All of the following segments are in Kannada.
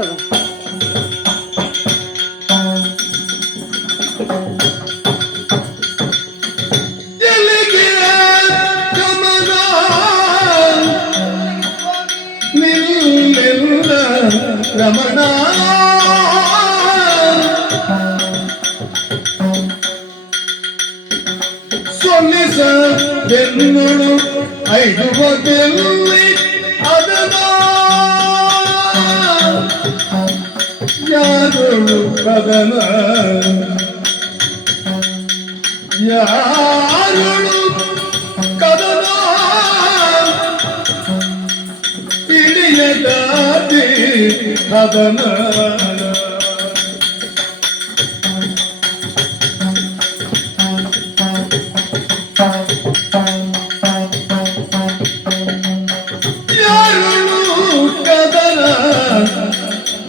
ಉಂಟದು. ರಮಣ ಸೊಲ್ಲಿಸ ಬೆನ್ನಳು ಐದು ಬಗೆಯಲ್ಲಿ ಅದನ ಯಾರು ಕದನ ಯಾರು ಕದನ ತಿಳಿಯದಾದಿ ಕದನ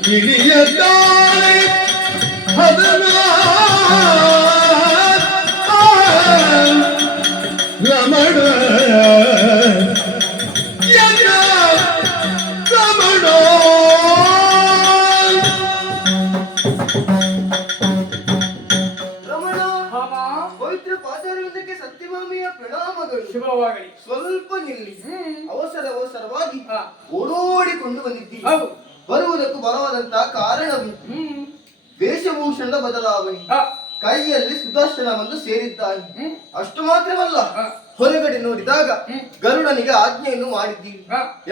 ಹಿಡಿಯದಾಳೆ ಹದನ ರಮಣ ರಮಣ ಪವಿತ್ರ ಪಾದಾರವಿಂದಕ್ಕೆ ಸತ್ಯಭಾಮಿಯ ಪ್ರಣಾಮಗಳು. ಶುಭವಾಗಲಿ. ಸ್ವಲ್ಪ ನಿಲ್ಲಿ. ಅವಸರವಾಗಿ ಓಡೋಡಿಕೊಂಡು ಬಂದಿದ್ದೀವಿ. ಬರುವುದಕ್ಕೂ ಬರವಾದಂತಹ ಕಾರಣವುಂಟು. ವೇಷಭೂಷಣದ ಬದಲಾವಣೆ. ಕೈಯಲ್ಲಿ ಸುದರ್ಶನವನ್ನು ಸೇರಿದ್ದಾನೆ. ಅಷ್ಟು ಮಾತ್ರವಲ್ಲ, ಹೊರಗಡೆ ನೋಡಿದಾಗ ಗರುಡನಿಗೆ ಆಜ್ಞೆಯನ್ನು ಮಾಡಿದ್ದೀವಿ.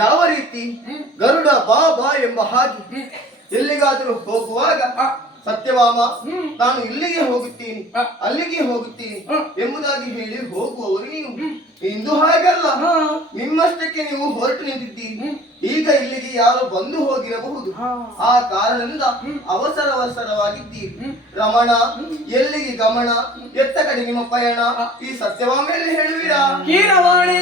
ಯಾವ ರೀತಿ? ಗರುಡ ಬಾ ಬಾ ಎಂಬ ಹಾಗೆ ಎಲ್ಲಿಗಾದರೂ ಹೋಗುವಾಗ ಸತ್ಯವಾಮ ನಾನು ಇಲ್ಲಿಗೆ ಹೋಗುತ್ತೀನಿ ಅಲ್ಲಿಗೆ ಹೋಗುತ್ತೀನಿ ಎಂಬುದಾಗಿ ಹೇಳಿ ಹೋಗುವವರು ನೀವು. ಇಂದು ಹಾಗಲ್ಲ, ನಿಮ್ಮಷ್ಟಕ್ಕೆ ನೀವು ಹೊರಟು ನಿಂತಿದ್ದೀರಿ. ಈಗ ಇಲ್ಲಿಗೆ ಯಾರು ಬಂದು ಹೋಗಿರಬಹುದು. ಆ ಕಾರಣದಿಂದ ಅವಸರವಾಗಿದ್ದೀರಿ. ರಮಣ, ಎಲ್ಲಿಗೆ ಗಮನ, ಎತ್ತ ಕಡೆ ನಿಮ್ಮ ಪಯಣ, ಈ ಸತ್ಯವಾಮೆಯಲ್ಲಿ ಹೇಳುವಿರಾ? ಕೀರವಾಣಿ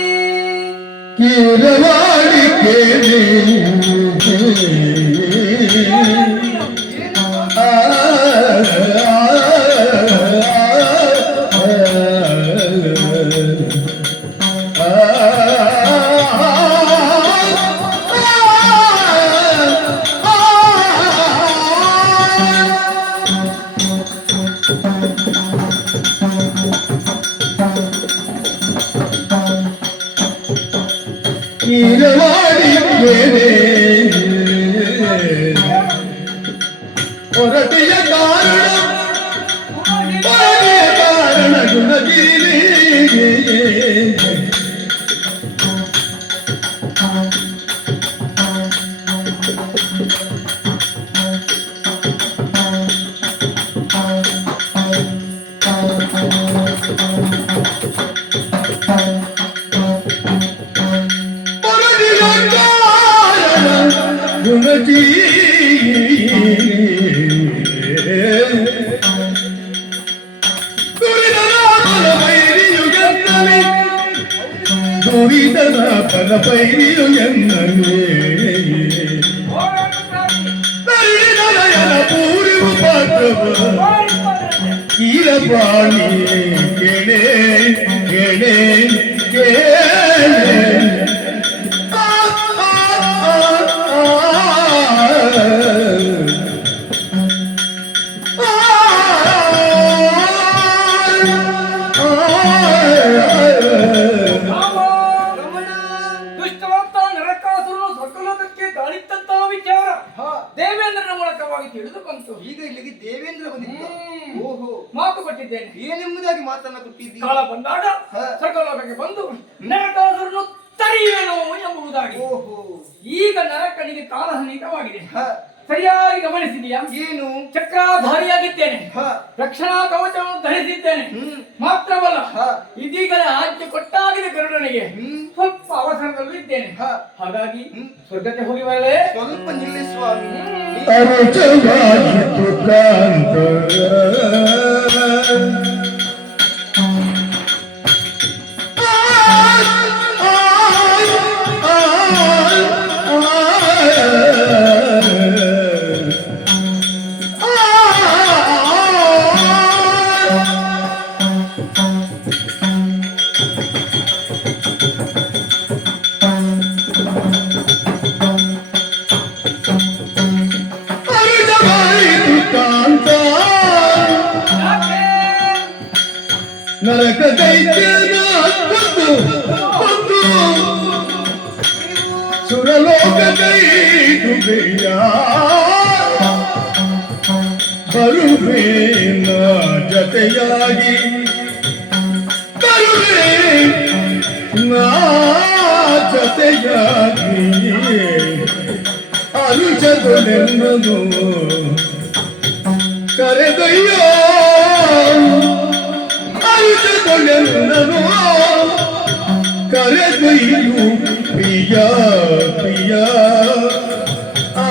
ಹೊರಟಿಯ ಕಾರಣ ಗುಣಗೀರಿ ದುರಿದನ ಫಲ ಪೈರಿಯು ಎನ್ನಲೇ ನಯನ ಪೂರ್ವ ಪಾತ್ರವ ಕೀಲಪಾಣಿ ಕೆಣೆ ಕೆಣೆ ಕೇಳೆ ತಿಳಿದು ಬಂತು. ಈಗ ಇಲ್ಲಿಗೆ ದೇವೇಂದ್ರ ಬಂದಿದ್ದ. ಓಹೋ, ಮಾತು ಕೊಟ್ಟಿದ್ದೇನೆ. ಏನೆಂಬುದಾಗಿ ಮಾತನ್ನ ಕೊಟ್ಟಿದ್ದೀರಿ? ಕಾಲ ಬಂದಾಗ ಸ್ವರ್ಗಲೋಕಕ್ಕೆ ಬಂದು ನರಕಾಸುರನು ತರಿಯುವೆನು ಎಂಬುದಾಗಿ. ಓಹೋ, ಈಗ ನರಕನಿಗೆ ಕಾಲಹನಿತವಾಗಿದೆ. ಸರಿಯಾಗಿ ಗಮನಿಸಿದೆಯಾ? ಏನು? ಚಕ್ರಾಧಾರಿಯಾಗಿದ್ದೇನೆ, ರಕ್ಷಣಾ ಕವಚವನ್ನು ಧರಿಸಿದ್ದೇನೆ. ಮಾತ್ರವಲ್ಲ, ಇದೀಗಲೇ ಆಜ್ಞೆ ಕೊಟ್ಟಾಗಿದೆ ಗರುಡನಿಗೆ. ಸ್ವಲ್ಪ ಅವಸರದಲ್ಲಿದ್ದೇನೆ. ಹಾಗಾಗಿ ಸ್ವರ್ಗಕ್ಕೆ ಹೋಗಿ ಬರಲೇ? ಸ್ವಲ್ಪ ನಿಲ್ಲಿ ಸ್ವಾಮಿ. ಸುರಲೋಕದೈದುವೆಯ ಬರುವೆ ನಾ ಜತೆಯಾಗಿ ಬರುವೆ ನಾ ಜತೆಯಾಗಿ ಅನುಜದೊಲೆನ್ನನು ಕರೆದಯ್ಯೋ ಅನುಜದೊಲೆನ್ನನು ಕರೆದಯ್ಯು ಪ್ರಿಯ ಪ್ರಿಯ ಆ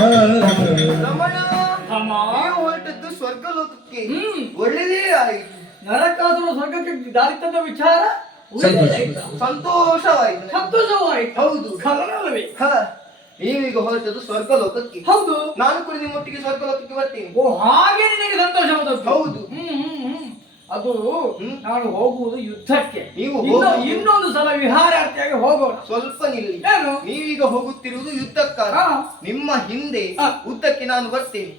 ರಮಣ ಅಮ್ಮ ನೀವು ಹೊರಟದ್ದು ಸ್ವರ್ಗ ಲೋಕಕ್ಕೆ ಹ್ಮ್. ಒಳ್ಳೆಯದೇ ಆಯಿತು, ನರಕಾಸುರ ಸ್ವರ್ಗಕ್ಕೆ ದಾರಿ ತಂದ ವಿಚಾರ ಒಳ್ಳೆಯದಾಯ್ತಾ? ಸಂತೋಷವಾಯಿತು. ಸಂತೋಷವಾಯ್ತು. ಹೌದು. ಖಲನವೇ? ಹ, ನೀವೀಗ ಹೊರಟದ್ದು ಸ್ವರ್ಗ ಲೋಕಕ್ಕೆ, ಹೌದು. ನಾನು ಕೂಡ ನಿಮ್ಮೊಟ್ಟಿಗೆ ಸ್ವರ್ಗ ಲೋಕಕ್ಕೆ ಬರ್ತೀನಿ. ಓ ಹಾಗೆ ನಿನಗೆ ಸಂತೋಷ ಆದದ್ದು? ಹೌದು. ಅದು ಹ್ಮ್. ನಾನು ಹೋಗುವುದು ಯುದ್ಧಕ್ಕೆ. ನೀವು ಇನ್ನೊಂದು ಸಲ ವಿಹಾರಾರ್ಥಿಯಾಗಿ ಹೋಗೋಣ. ಸ್ವಲ್ಪ ನಿಲ್ಲಿ. ಏನು? ನೀವೀಗ ಹೋಗುತ್ತಿರುವುದು ಯುದ್ಧಕ್ಕಾಗಿ. ಹಾ. ನಿಮ್ಮ ಹಿಂದೆ ಹಾ. ಉದ್ದಕ್ಕೆ ನಾನು ಬರ್ತೇನೆ.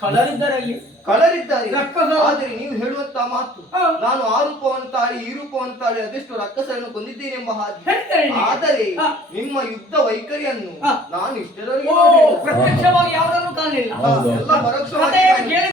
ಕಳರಿದ್ದರಲ್ಲಿ ಕಳರಿದ್ದಾರೆ, ರಕ್ಕಸ. ಆದರೆ ನೀವು ಹೇಳುವಂತ ಮಾತು, ಹಾ. ನಾನು ಆ ರೂಪವನ್ನು ತಾಳಿ ಈ ರೂಪವನ್ನು ತಾಳಿ ಅದೆಷ್ಟು ರಕ್ಕಸರನ್ನು ಕೊಂದಿದ್ದೇನೆಂಬ ಹಾಗೆ. ಹೇಳ್ತೇನೆ ನಿನಗೆ. ಆದರೆ ಹಾ. ನಿಮ್ಮ ಯುದ್ಧ ವೈಖರಿಯನ್ನು ಹಾ. ನಾನು ಇಷ್ಟರವರೆಗೆ ಓ ನೋಡಿಲ್ಲ. ಪ್ರತ್ಯಕ್ಷವಾಗಿ ಯಾವುದನ್ನು ಕಾಣಲಿಲ್ಲ. ಹಾ, ಎಲ್ಲ ಪರೋಕ್ಷವಾಗಿ ಕಥೆಯನ್ನು ನಾನು- ಕೇಳಿ